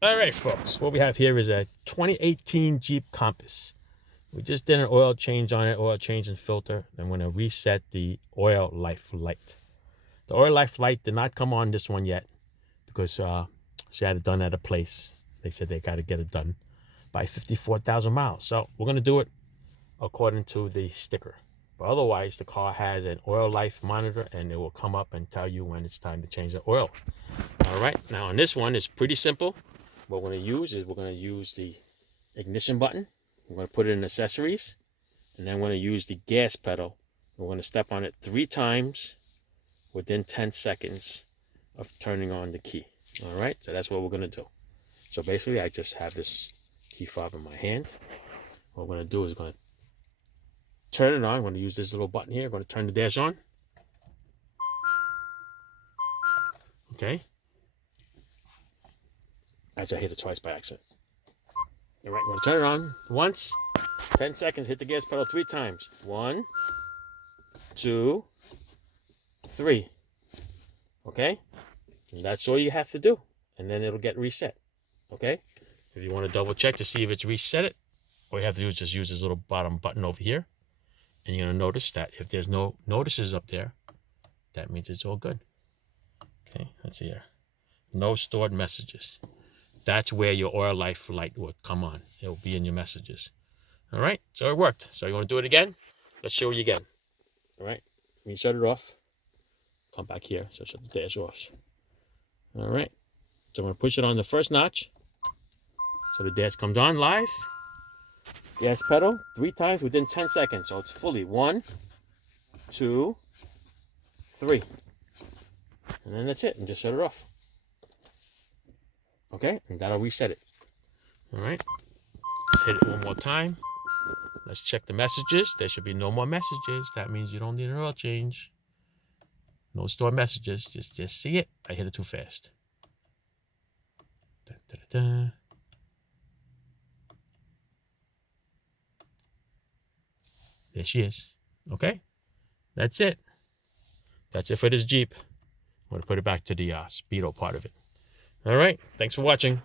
All right, folks, what we have here is a 2018 Jeep Compass. We just did an oil change on it, oil change and filter. I'm going to reset the oil life light. The oil life light did not come on this one yet because she had it done at a place. They said they got to get it done by 54,000 miles. So we're going to do it according to the sticker. But otherwise, the car has an oil life monitor and it will come up and tell you when it's time to change the oil. All right, now on this one, it's pretty simple. What we're going to use is we're going to use the ignition button. We're going to put it in accessories, and then we're going to use the gas pedal. We're going to step on it 3 times within 10 seconds of turning on the key. All right, so that's what we're going to do. So basically, I just have this key fob in my hand. What we're going to do is going to turn it on. I'm going to use this little button here. I'm going to turn the dash on. Okay. Actually, I hit it twice by accident. All right, I'm going to turn it on once. 10 seconds, hit the gas pedal 3 times. 1, 2, 3. Okay? And that's all you have to do. And then it'll get reset. Okay? If you want to double check to see if it's reset it, all you have to do is just use this little bottom button over here. And you're going to notice that if there's no notices up there, that means it's all good. Okay, let's see here. No stored messages. That's where your oil life light will come on. It will be in your messages. All right, so it worked. So you want to do it again? Let's show you again. All right, when you shut it off, come back here. So shut the dash off. All right, so I'm going to push it on the first notch. So the dash comes on live. Gas pedal 3 times within 10 seconds. So it's fully 1, 2, 3. And then that's it. And just shut it off. Okay, and that'll reset it. All right, let's hit it one more time. Let's check the messages. There should be no more messages. That means you don't need an oil change. No stored messages. Just see it. I hit it too fast. Da, da, da, da. There she is. Okay, that's it. That's it for this Jeep. I'm going to put it back to the speedo part of it. All right, thanks for watching.